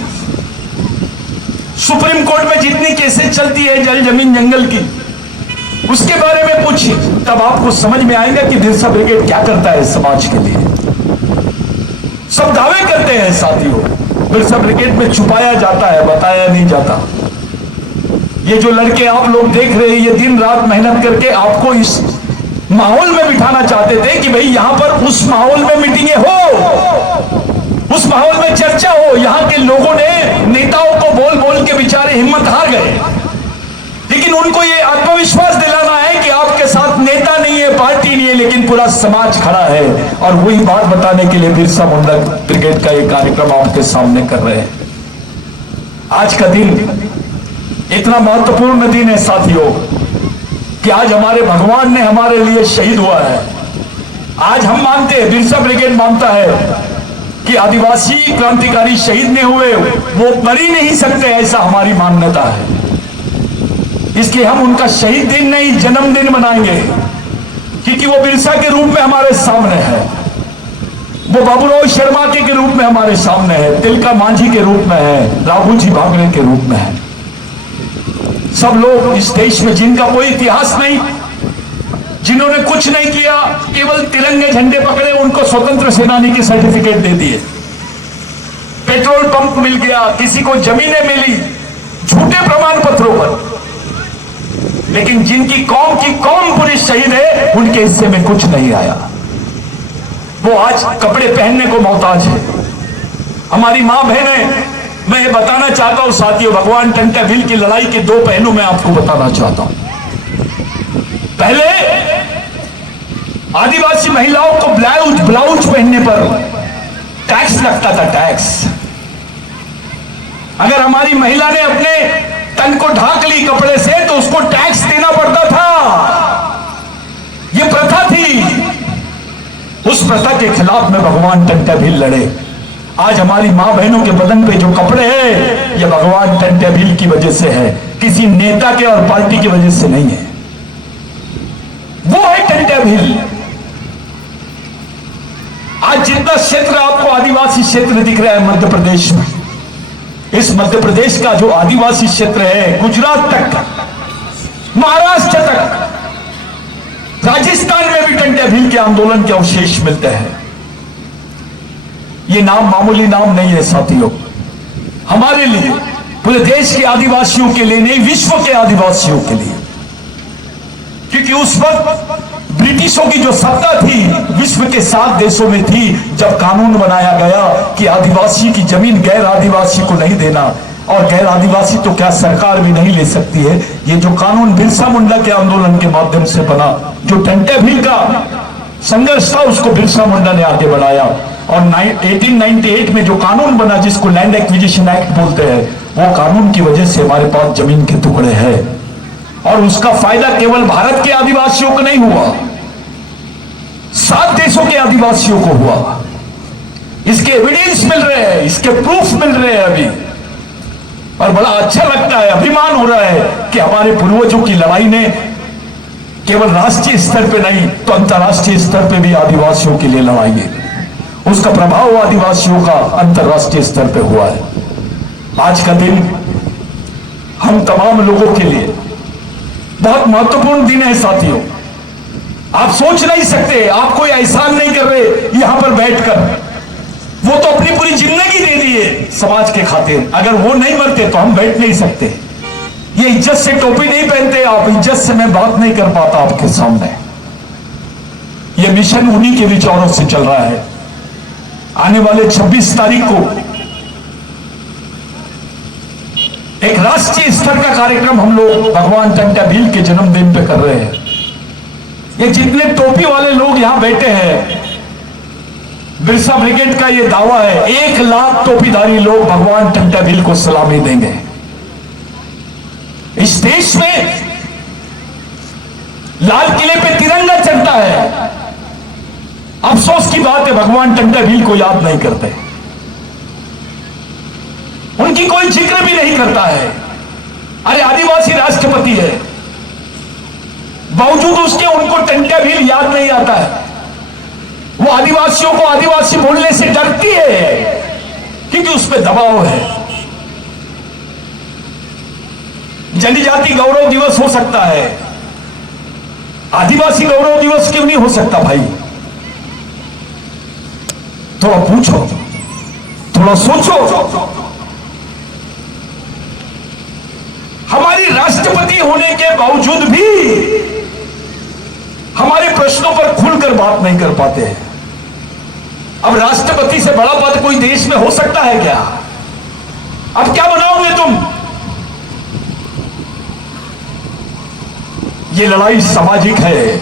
सुप्रीम कोर्ट में जितनी केसेस चलती है जल जमीन जंगल की उसके बारे में पूछिए, तब आपको समझ में आएगा कि बिरसा ब्रिगेड क्या करता है समाज के लिए। सब दावे करते हैं साथियों, बिरसा ब्रिगेड में छुपाया जाता है, बताया नहीं जाता। ये जो लड़के आप लोग देख रहे हैं ये दिन रात मेहनत करके आपको इस माहौल में बिठाना चाहते थे कि भाई यहां पर उस माहौल में मीटिंगें हो, उस माहौल में चर्चा हो। यहां के लोगों ने नेताओं को बोल बोल के बेचारे हिम्मत हार गए, लेकिन उनको ये आत्मविश्वास दिलाना है कि आपके साथ नेता नहीं है, पार्टी नहीं है, लेकिन पूरा समाज खड़ा है। और वही बात बताने के लिए बिरसा मुंडा ब्रिगेड का ये कार्यक्रम आपके सामने कर रहे हैं। आज का दिन इतना महत्वपूर्ण दिन है साथियों। कि आज हमारे भगवान ने हमारे लिए शहीद हुआ है। आज हम मानते हैं, बिरसा ब्रिगेड मानता है कि आदिवासी क्रांतिकारी शहीद नहीं हुए, वो मर ही नहीं सकते, ऐसा हमारी मान्यता है। इसलिए हम उनका शहीद दिन नहीं जन्मदिन मनाएंगे, क्योंकि वो बिरसा के रूप में हमारे सामने है, वो बाबूराव शर्मा के रूप में हमारे सामने है, तिलका मांझी के रूप में है, राघोजी भांगरे के रूप में है। सब लोग इस देश में जिनका कोई इतिहास नहीं, जिन्होंने कुछ नहीं किया, केवल तिरंगे झंडे पकड़े, उनको स्वतंत्र सेनानी की सर्टिफिकेट दे दिए। पेट्रोल पंप मिल गया, किसी को जमीनें मिली झूठे प्रमाण पत्रों पर, लेकिन जिनकी कौम की कौम पूरी शहीद है, उनके हिस्से में कुछ नहीं आया। वो आज कपड़े पहनने को मोहताज है। हमारी मां बहनें, मैं ये बताना चाहता हूं साथियों, भगवान टंटा भील की लड़ाई के दो पहलू मैं आपको बताना चाहता हूं। पहले आदिवासी महिलाओं को ब्लाउज पहनने पर टैक्स लगता था, टैक्स। अगर हमारी महिला ने अपने तन को ढाक ली कपड़े से तो उसको टैक्स देना पड़ता था। यह प्रथा थी। उस प्रथा के खिलाफ में भगवान टंटा भील लड़े। आज हमारी मां बहनों के बदन पे जो कपड़े हैं, यह भगवान टंटा भील की वजह से है, किसी नेता के और पार्टी की वजह से नहीं है। वो है टंटा भील। आज जितना क्षेत्र आपको आदिवासी क्षेत्र दिख रहा है मध्य प्रदेश में, इस मध्य प्रदेश का जो आदिवासी क्षेत्र है, गुजरात तक, महाराष्ट्र तक, राजस्थान में भी टंटा भील के आंदोलन के अवशेष मिलते हैं। ये नाम मामूली नाम नहीं है साथियों, हमारे लिए, पूरे देश के आदिवासियों के लिए नहीं, विश्व के आदिवासियों के लिए। क्योंकि उस वक्त ब्रिटिशों की जो सत्ता थी विश्व के 7 देशों में थी, जब कानून बनाया गया कि आदिवासी की जमीन गैर आदिवासी को नहीं देना, और गैर आदिवासी तो क्या सरकार भी नहीं ले सकती है। ये जो कानून बिरसा मुंडा के आंदोलन के माध्यम से बना, जो टंटा भील का संघर्ष था, उसको बिरसा मुंडा ने आगे बढ़ाया। और 1898 में जो कानून बना, जिसको लैंड एक्विजिशन एक्ट बोलते हैं, वो कानून की वजह से हमारे पास जमीन के टुकड़े हैं। और उसका फायदा केवल भारत के आदिवासियों को नहीं हुआ, 7 देशों के आदिवासियों को हुआ। इसके एविडेंस मिल रहे हैं, इसके प्रूफ मिल रहे हैं अभी। और बड़ा अच्छा लगता है, अभिमान हो रहा है कि हमारे पूर्वजों की लड़ाई ने केवल राष्ट्रीय स्तर पे नहीं तो अंतर्राष्ट्रीय स्तर पे भी आदिवासियों के लिए लड़ाई है। उसका प्रभाव आदिवासियों का अंतर्राष्ट्रीय स्तर पे हुआ है। आज का दिन हम तमाम लोगों के लिए बहुत महत्वपूर्ण दिन है साथियों। आप सोच नहीं सकते, आप कोई एहसान नहीं कर रहे यहां पर बैठकर, वो तो अपनी पूरी जिंदगी दे दिए समाज के खातिर। अगर वो नहीं मरते तो हम बैठ नहीं सकते। ये इज्जत से टोपी नहीं पहनते आप, इज्जत से मैं बात नहीं कर पाता आपके सामने। ये मिशन उन्हीं के विचारों से चल रहा है। आने वाले 26 तारीख को एक राष्ट्रीय स्तर का कार्यक्रम हम लोग भगवान टंटा भील के जन्मदिन पे कर रहे हैं। ये जितने टोपी वाले लोग यहां बैठे हैं, बिरसा ब्रिगेड का ये दावा है, 1 लाख टोपीधारी लोग भगवान टंटा भील को सलामी देंगे। इस देश में लाल किले पे तिरंगा चढ़ता है। अफसोस की बात है, भगवान टंटा भील को याद नहीं करते, उनकी कोई जिक्र भी नहीं करता है। अरे आदिवासी राष्ट्रपति है, बावजूद उसके उनको टंटा भील याद नहीं आता है। वो आदिवासियों को आदिवासी बोलने से डरती है क्योंकि उस पर दबाव है। जनजाति गौरव दिवस हो सकता है, आदिवासी गौरव दिवस क्यों नहीं हो सकता भाई? थोड़ा पूछो, थोड़ा सोचो। हमारी राष्ट्रपति होने के बावजूद भी हमारे प्रश्नों पर खुलकर बात नहीं कर पाते हैं। अब राष्ट्रपति से बड़ा पद कोई देश में हो सकता है क्या? अब क्या बनाओगे तुम? ये लड़ाई सामाजिक है।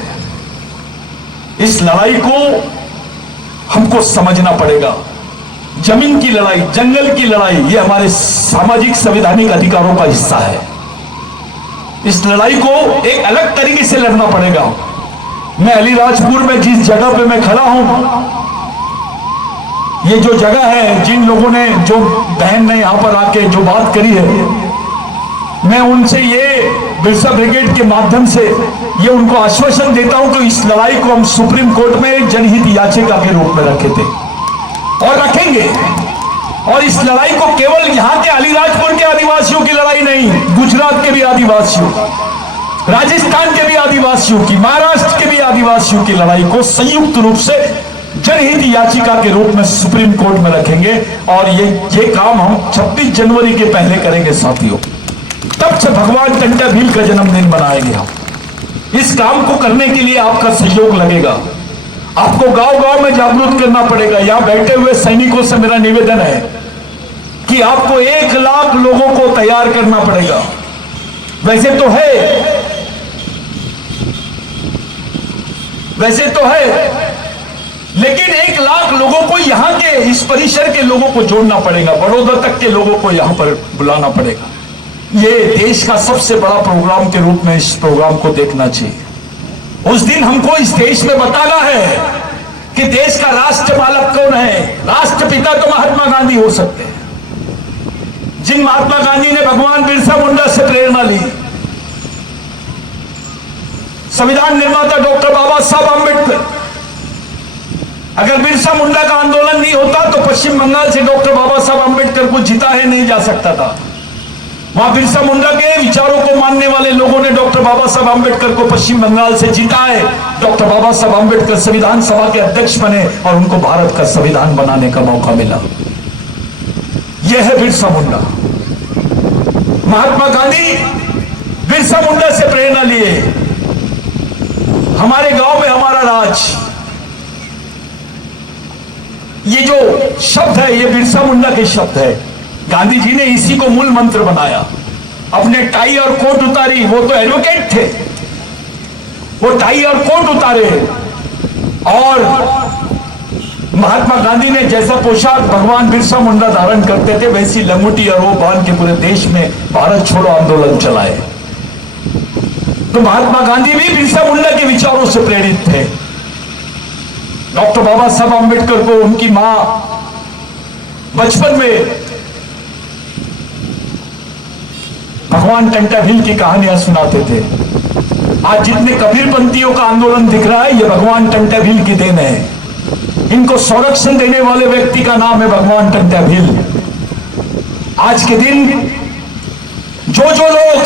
इस लड़ाई को हमको समझना पड़ेगा। जमीन की लड़ाई, जंगल की लड़ाई, ये हमारे सामाजिक संवैधानिक अधिकारों का हिस्सा है। इस लड़ाई को एक अलग तरीके से लड़ना पड़ेगा। मैं अलीराजपुर में जिस जगह पे मैं खड़ा हूं, ये जो जगह है, जिन लोगों ने, जो बहन ने यहां पर आके जो बात करी है, मैं उनसे ये बिरसा ब्रिगेड के माध्यम से ये उनको आश्वासन देता हूं कि इस लड़ाई को हम सुप्रीम कोर्ट में एक जनहित याचिका के रूप में रखे थे और रखेंगे। और इस लड़ाई को केवल यहां के अलीराजपुर के आदिवासियों की लड़ाई नहीं, गुजरात के भी आदिवासियों, राजस्थान के भी आदिवासियों की, महाराष्ट्र के भी आदिवासियों की लड़ाई को संयुक्त रूप से जनहित याचिका के रूप में सुप्रीम कोर्ट में रखेंगे। और ये काम हम 26 जनवरी के पहले करेंगे साथियों। तब से भगवान टंटा भील का जन्मदिन मनाएंगे हम। इस काम को करने के लिए आपका सहयोग लगेगा। आपको गांव गांव में जागरूक करना पड़ेगा। यहां बैठे हुए सैनिकों से मेरा निवेदन है कि आपको 1 लाख लोगों को तैयार करना पड़ेगा। वैसे तो है, लेकिन 1 लाख लोगों को यहां के इस परिसर के लोगों को जोड़ना पड़ेगा, बड़ौदा तक के लोगों को यहां पर बुलाना पड़ेगा। ये देश का सबसे बड़ा प्रोग्राम के रूप में इस प्रोग्राम को देखना चाहिए। उस दिन हमको इस देश में बताना है कि देश का राष्ट्र मालक कौन है। राष्ट्रपिता तो महात्मा गांधी हो सकते हैं, जिन महात्मा गांधी ने भगवान बिरसा मुंडा से प्रेरणा ली। संविधान निर्माता डॉक्टर बाबा साहब आंबेडकर, अगर बिरसा मुंडा का आंदोलन नहीं होता तो पश्चिम बंगाल से डॉक्टर बाबा साहब आंबेडकर को जिता है नहीं जा सकता था। वहां बिरसा मुंडा के विचारों को मानने वाले लोगों ने डॉक्टर बाबा साहब आंबेडकर को पश्चिम बंगाल से जीता है। डॉक्टर बाबा साहब आंबेडकर संविधान सभा के अध्यक्ष बने और उनको भारत का संविधान बनाने का मौका मिला। यह है बिरसा मुंडा। महात्मा गांधी बिरसा मुंडा से प्रेरणा लिए। हमारे गांव में हमारा राज, ये जो शब्द है ये बिरसा मुंडा के शब्द है। गांधी जी ने इसी को मूल मंत्र बनाया। अपने टाई और कोट उतारी, वो तो एडवोकेट थे, वो टाई और कोट उतारे। और महात्मा गांधी ने जैसा पोशाक भगवान बिरसा मुंडा धारण करते थे वैसी लंगोटी और वो बांध के पूरे देश में भारत छोड़ो आंदोलन चलाए। तो महात्मा गांधी भी बिरसा मुंडा के विचारों से प्रेरित थे। डॉक्टर बाबा साहब आंबेडकर को उनकी मां बचपन में भगवान टंटा भील की कहानियां सुनाते थे। आज जितने कबीरपंथियों का आंदोलन दिख रहा है ये भगवान टंटा भील की देन है। इनको संरक्षण देने वाले व्यक्ति का नाम है भगवान टंटा भील। आज के दिन जो लोग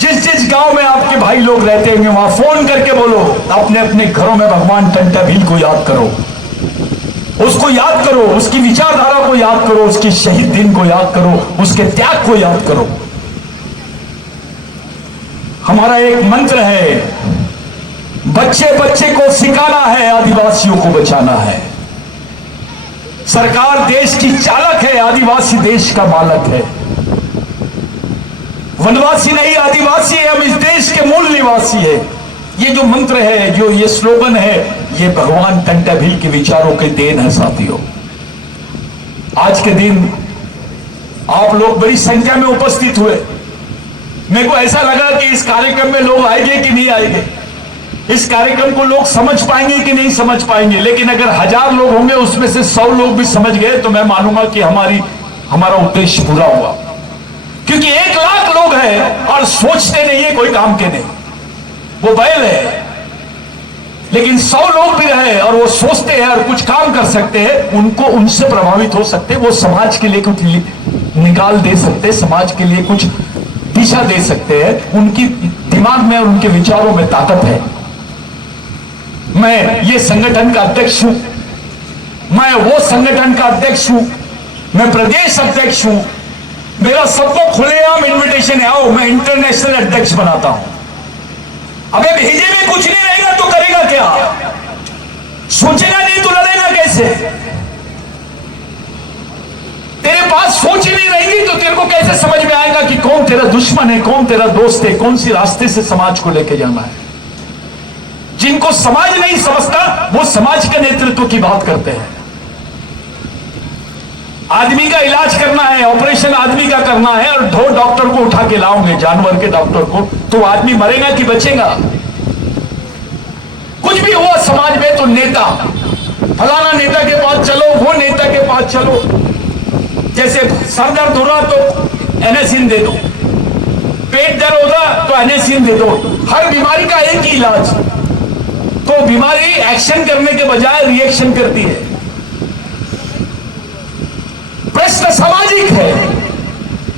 जिस गांव में आपके भाई लोग रहते होंगे वहां फोन करके बोलो, अपने अपने घरों में भगवान टंटा भील को याद करो, उसको याद करो, उसकी विचारधारा को याद करो, उसके शहीद दिन को याद करो, उसके त्याग को याद करो। हमारा एक मंत्र है, बच्चे बच्चे को सिखाना है, आदिवासियों को बचाना है। सरकार देश की चालक है, आदिवासी देश का मालक है। वनवासी नहीं आदिवासी है, हम इस देश के मूल निवासी है। ये जो मंत्र है, जो ये स्लोगन है, ये भगवान टंटा भील के विचारों के देन है साथियों। आज के दिन आप लोग बड़ी संख्या में उपस्थित हुए। मेरे को ऐसा लगा कि इस कार्यक्रम में लोग आएंगे कि नहीं आएंगे, इस कार्यक्रम को लोग समझ पाएंगे कि नहीं समझ पाएंगे। लेकिन अगर 1000 लोग होंगे उसमें से 100 लोग भी समझ गए तो मैं मानूंगा कि हमारा उद्देश्य पूरा हुआ। क्योंकि 1 लाख लोग हैं और सोचते नहीं है कोई काम के नहीं, वो बैल है। लेकिन 100 लोग भी रहे और वो सोचते हैं और कुछ काम कर सकते हैं, उनको उनसे प्रभावित हो सकते, वो समाज के लिए कुछ निकाल दे सकते, समाज के लिए कुछ दिशा दे सकते हैं। उनकी दिमाग में और उनके विचारों में ताकत है। मैं ये संगठन का अध्यक्ष हूं, मैं वो संगठन का अध्यक्ष हूं, मैं प्रदेश अध्यक्ष हूं। मेरा सबको खुलेआम इन्विटेशन है, आओ। मैं इंटरनेशनल अध्यक्ष बनाता हूं। अबे भेजे में कुछ नहीं रहेगा तो करेगा क्या? सोचेगा नहीं तो लड़ेगा कैसे? तेरे पास सोच ही नहीं रहेगी तो तेरे को कैसे समझ में आएगा कि कौन तेरा दुश्मन है, कौन तेरा दोस्त है, कौन सी रास्ते से समाज को लेके जाना है। जिनको समाज नहीं समझता वो समाज के नेतृत्व की बात करते हैं। आदमी का इलाज करना है, ऑपरेशन आदमी का करना है, और 2 डॉक्टर को उठा के लाओगे, जानवर के डॉक्टर को, तो आदमी मरेगा कि बचेगा? कुछ भी हुआ समाज में तो नेता, फलाना नेता के पास चलो, वो नेता के पास चलो। जैसे सर दर्द हो रहा तो एनेसिन दे दो, पेट दर्द होगा तो एनेसिन दे दो। हर बीमारी का एक ही इलाज। तो बीमारी एक्शन करने के बजाय रिएक्शन करती है। प्रश्न सामाजिक है,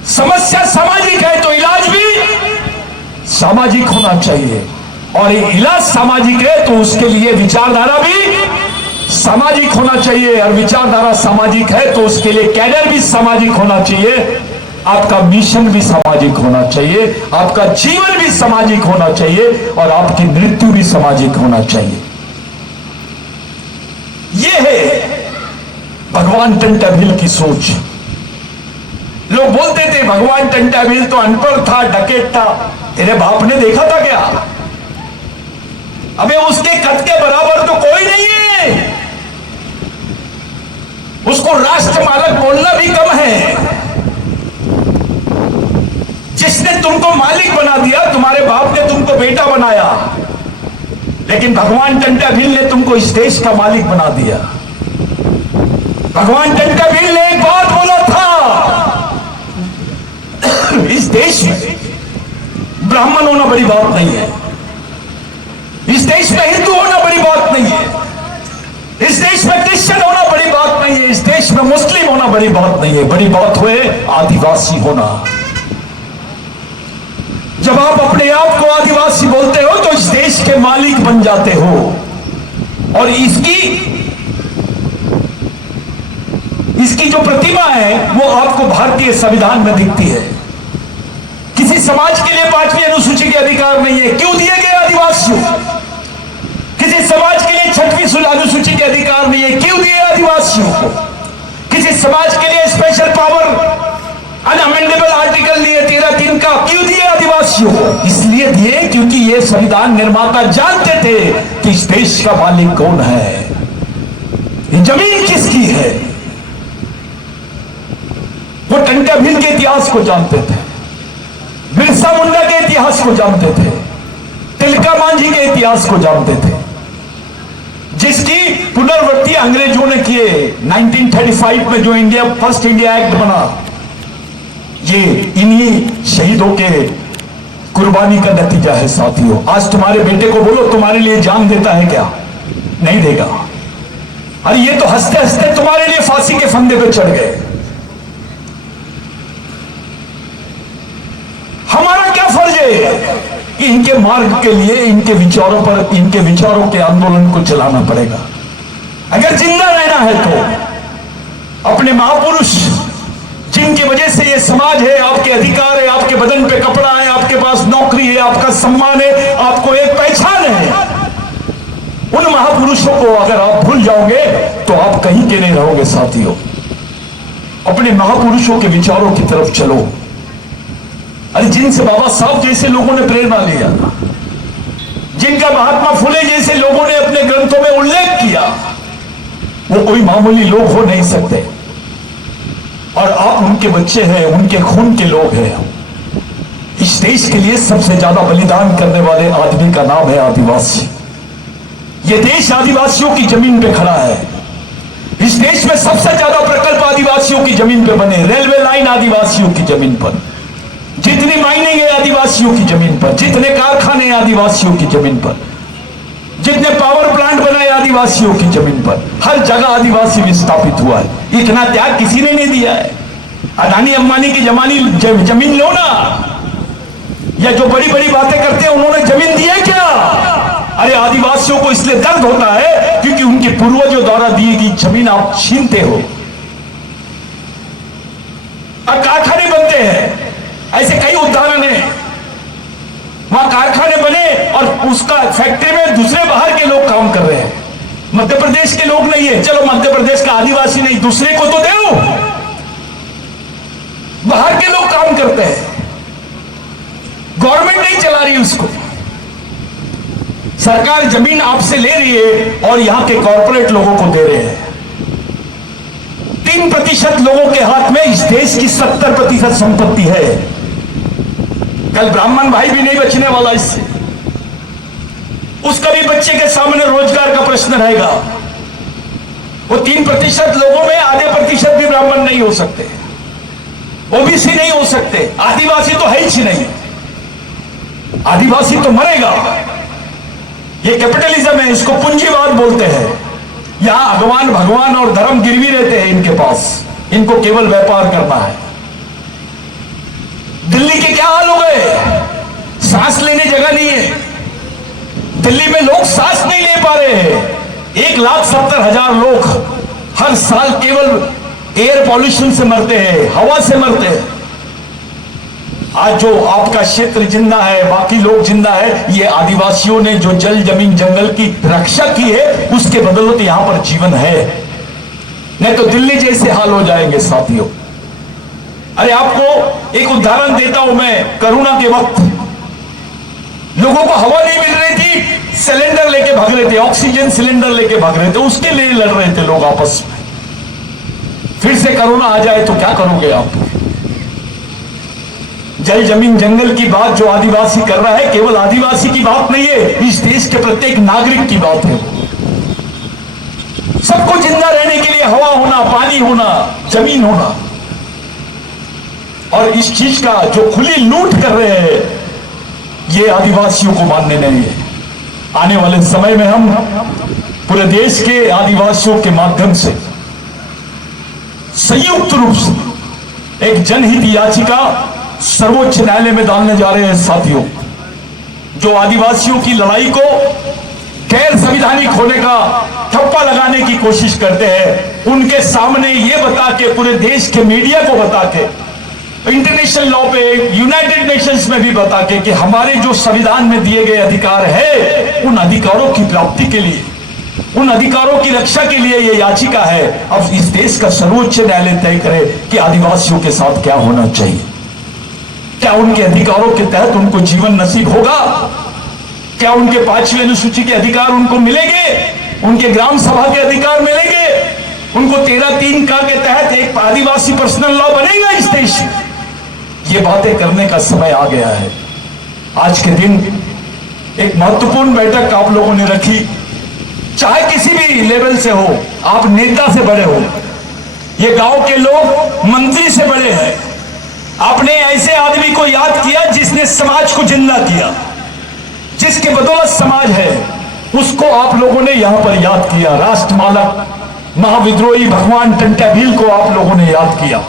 समस्या सामाजिक है, तो इलाज भी सामाजिक होना चाहिए। और ये इलाज सामाजिक है तो उसके लिए विचारधारा भी सामाजिक होना चाहिए, और विचारधारा सामाजिक है तो उसके लिए कैडर भी सामाजिक होना चाहिए, आपका मिशन भी सामाजिक होना चाहिए, आपका जीवन भी सामाजिक होना चाहिए, और आपकी मृत्यु भी सामाजिक होना चाहिए। यह है भगवान टंटाभिल की सोच। लोग बोलते थे भगवान टंटाभिल तो अनपढ़ था, डकैत था। तेरे बाप ने देखा था क्या? अबे उसके कद के बराबर तो कोई नहीं है। उसको राष्ट्रमालक बोलना भी कम है। जिसने तुमको मालिक बना दिया, तुम्हारे बाप ने तुमको बेटा बनाया, लेकिन भगवान टंटाभिल ने तुमको इस देश का मालिक बना दिया। भगवान टंटाभिल ने एक बात बोला था, इस देश में ब्राह्मण होना बड़ी बात नहीं है, इस देश में हिंदू होना बड़ी बात नहीं है, इस देश में क्रिश्चियन होना बड़ी बात नहीं है, इस देश में मुस्लिम होना बड़ी बात नहीं है, बड़ी बात हुए आदिवासी होना। जब आप अपने आप को आदिवासी बोलते हो तो इस देश के मालिक बन जाते हो। और इसकी जो प्रतिमा है वो आपको भारतीय संविधान में दिखती है। किसी समाज के लिए 5वीं अनुसूची के अधिकार नहीं है, क्यों दिए गए आदिवासियों? किसी समाज के लिए 6वीं अनुसूची के अधिकार नहीं है, क्यों दिए आदिवासियों को? किसी समाज के लिए स्पेशल पावर, अनअमेंडेबल आर्टिकल दिए 13(3) का, क्यों दिए आदिवासियों को? इसलिए दिए क्योंकि ये संविधान निर्माता जानते थे कि इस देश का मालिक कौन है, ये जमीन किसकी है। वो टंटाभिल के इतिहास को जानते थे, बिरसा मुंडा के इतिहास को जानते थे, तिलका मांझी के इतिहास को जानते थे, जिसकी पुनर्वृत्ति अंग्रेजों ने किए। 1935 में जो फर्स्ट इंडिया एक्ट बना, ये इन्हीं शहीदों के कुर्बानी का नतीजा है साथियों। आज तुम्हारे बेटे को बोलो तुम्हारे लिए जान देता है क्या? नहीं देगा। अरे ये तो हंसते हंसते तुम्हारे लिए फांसी के फंदे पे चढ़ गए। हमारा क्या फर्ज है कि इनके मार्ग के लिए, इनके विचारों पर, इनके विचारों के आंदोलन को चलाना पड़ेगा। अगर जिंदा रहना है तो अपने महापुरुष जिनकी वजह से ये समाज है, आपके अधिकार है, आपके बदन पे कपड़ा है, आपके पास नौकरी है, आपका सम्मान है, आपको एक पहचान है, उन महापुरुषों को अगर आप भूल जाओगे तो आप कहीं के नहीं रहोगे साथियों। अपने महापुरुषों के विचारों की तरफ चलो। अरे जिनसे बाबा साहब जैसे लोगों ने प्रेरणा लिया, जिनका महात्मा फुले जैसे लोगों ने अपने ग्रंथों में उल्लेख किया, वो कोई मामूली लोग हो नहीं सकते। और आप उनके बच्चे हैं, उनके खून के लोग हैं। इस देश के लिए सबसे ज्यादा बलिदान करने वाले आदमी का नाम है आदिवासी। यह देश आदिवासियों की जमीन पे खड़ा है। इस देश में सबसे ज्यादा प्रकल्प आदिवासियों की जमीन पे बने। रेलवे लाइन आदिवासियों की जमीन पर, जितनी माइनिंग है आदिवासियों की जमीन पर, जितने कारखाने हैं आदिवासियों की जमीन पर, जितने पावर प्लांट बनाए आदिवासियों की जमीन पर, हर जगह आदिवासी विस्थापित हुआ है। इतना त्याग किसी ने नहीं दिया है। अडानी अंबानी की जमीन लो ना, या जो बड़ी बड़ी बातें करते हैं उन्होंने जमीन दी है क्या? अरे आदिवासियों को इसलिए दर्द होता है क्योंकि उनके पूर्वजों द्वारा दी गई जमीन आप छीनते हो। और कारखाने बनते हैं, ऐसे कई उदाहरण हैं। वहां कारखाने बने और उसका फैक्ट्री में दूसरे बाहर के लोग काम कर रहे हैं। मध्य प्रदेश के लोग नहीं है, चलो मध्य प्रदेश का आदिवासी नहीं, दूसरे को तो दो। बाहर के लोग काम करते हैं, गवर्नमेंट नहीं चला रही उसको। सरकार जमीन आपसे ले रही है और यहां के कॉर्पोरेट लोगों को दे रहे हैं। 3% लोगों के हाथ में इस देश की 70% संपत्ति है। कल ब्राह्मण भाई भी नहीं बचने वाला इससे। उसका भी बच्चे के सामने रोजगार का प्रश्न रहेगा। वो 3% लोगों में आधे प्रतिशत भी ब्राह्मण नहीं हो सकते, ओबीसी नहीं हो सकते, आदिवासी तो है ही नहीं। आदिवासी तो मरेगा। ये कैपिटलिज्म है, इसको पूंजीवाद बोलते हैं। यहां भगवान और धर्म गिरवी रहते हैं इनके पास, इनको केवल व्यापार करना है। दिल्ली के क्या हाल हो गए? सांस लेने जगह नहीं है। दिल्ली में लोग सांस नहीं ले पा रहे हैं। 1,70,000 लोग हर साल केवल एयर पॉल्यूशन से मरते हैं, हवा से मरते हैं। आज जो आपका क्षेत्र जिंदा है, बाकी लोग जिंदा है, ये आदिवासियों ने जो जल जमीन जंगल की रक्षा की है, उसके बदौलत यहां पर जीवन है। नहीं तो दिल्ली जैसे हाल हो जाएंगे साथियों। अरे आपको एक उदाहरण देता हूं मैं। कोरोना के वक्त लोगों को हवा नहीं मिल रही थी, सिलेंडर लेके भाग रहे थे, ऑक्सीजन सिलेंडर लेके भाग रहे थे, उसके लिए लड़ रहे थे लोग आपस में। फिर से कोरोना आ जाए तो क्या करोगे आप? जल जमीन जंगल की बात जो आदिवासी कर रहा है, केवल आदिवासी की बात नहीं है, इस देश के प्रत्येक नागरिक की बात है। सबको जिंदा रहने के लिए हवा होना, पानी होना, जमीन होना। और इस चीज का जो खुली लूट कर रहे हैं, ये आदिवासियों को मानने नहीं है। आने वाले समय में हम पूरे देश के आदिवासियों के माध्यम से संयुक्त रूप से एक जनहित याचिका सर्वोच्च न्यायालय में डालने जा रहे हैं साथियों। जो आदिवासियों की लड़ाई को गैर संवैधानिक होने का ठप्पा लगाने की कोशिश करते हैं, उनके सामने ये बता के, पूरे देश के मीडिया को बता के, इंटरनेशनल लॉ पे, यूनाइटेड नेशंस में भी बता के कि हमारे जो संविधान में दिए गए अधिकार है, उन अधिकारों की प्राप्ति के लिए, उन अधिकारों की रक्षा के लिए ये याचिका है। अब इस देश का सर्वोच्च न्यायालय तय करे कि आदिवासियों के साथ क्या होना चाहिए। क्या उनके अधिकारों के तहत उनको जीवन नसीब होगा? क्या उनके 5वीं अनुसूची के अधिकार उनको मिलेंगे? उनके ग्राम सभा के अधिकार मिलेंगे? उनको 13(3) का के तहत एक आदिवासी पर्सनल लॉ बनेगा इस देश में? ये बातें करने का समय आ गया है। आज के दिन एक महत्वपूर्ण बैठक आप लोगों ने रखी, चाहे किसी भी लेवल से हो, आप नेता से बड़े हो, ये गांव के लोग मंत्री से बड़े हैं। आपने ऐसे आदमी को याद किया जिसने समाज को जिंदा किया, जिसके बदौलत समाज है, उसको आप लोगों ने यहां पर याद किया। राष्ट्रमालक महाविद्रोही भगवान टंट्या भील को आप लोगों ने याद किया।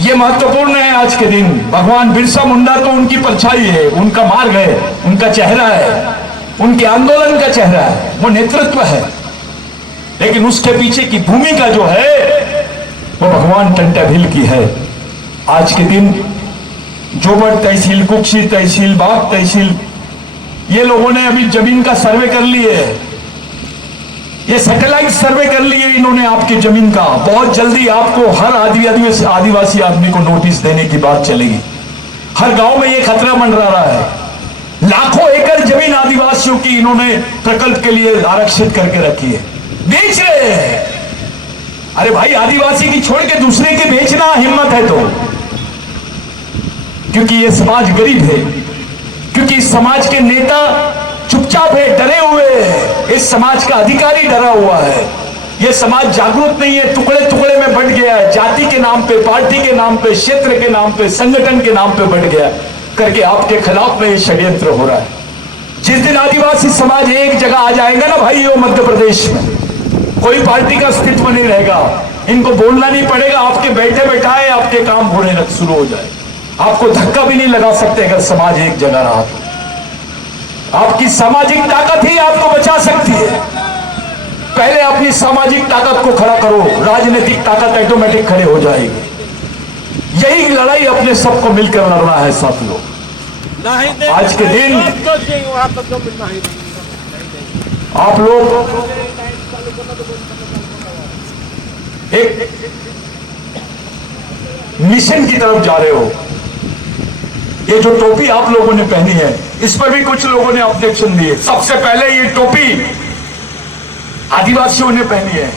यह महत्वपूर्ण है आज के दिन। भगवान बिरसा मुंडा तो उनकी परछाई है, उनका मार्ग है, उनका चेहरा है, उनके आंदोलन का चेहरा है, वो नेतृत्व है। लेकिन उसके पीछे की भूमिका जो है वो भगवान टंट्या भील की है। आज के दिन जोबड़ तहसील, कुक्षी तहसील, बाग तहसील, ये लोगों ने अभी जमीन का सर्वे कर लिए है, ये सैटेलाइट सर्वे कर लिए इन्होंने आपकी जमीन का। बहुत जल्दी आपको हर आदिवासी आदमी को नोटिस देने की बात चलेगी। हर गांव में ये खतरा मंडरा रहा है। लाखों एकड़ जमीन आदिवासियों की इन्होंने प्रकल्प के लिए आरक्षित करके रखी है, बेच रहे हैं। अरे भाई, आदिवासी की छोड़ के दूसरे की बेचना हिम्मत है तो? क्योंकि ये समाज गरीब है, क्योंकि इस समाज के नेता चुपचाप है, डरे हुए हैं। इस समाज का अधिकारी डरा हुआ है। यह समाज जागरूक नहीं है, टुकड़े टुकड़े में बंट गया है। जाति के नाम पे, पार्टी के नाम पे, क्षेत्र के नाम पे, संगठन के नाम पे बंट गया करके आपके खिलाफ में ये षड्यंत्र हो रहा है। जिस दिन आदिवासी समाज एक जगह आ जाएगा ना भाई, वो मध्य प्रदेश में कोई पार्टी का अस्तित्व नहीं रहेगा। इनको बोलना नहीं पड़ेगा, आपके बैठे बैठाए आपके काम होने शुरू हो जाए। आपको धक्का भी नहीं लगा सकते अगर समाज एक जगह रहा तो। आपकी सामाजिक ताकत ही आपको बचा सकती है। पहले अपनी सामाजिक ताकत को खड़ा करो, राजनीतिक ताकत ऑटोमेटिक खड़े हो जाएगी। यही लड़ाई अपने सबको मिलकर लड़ना है साथियों। आज के दिन आप लोग एक मिशन की तरफ जा रहे हो। ये जो टोपी आप लोगों ने पहनी है, इस पर भी कुछ लोगों ने ऑब्जेक्शन दिए। सबसे पहले ये टोपी आदिवासियों ने पहनी है।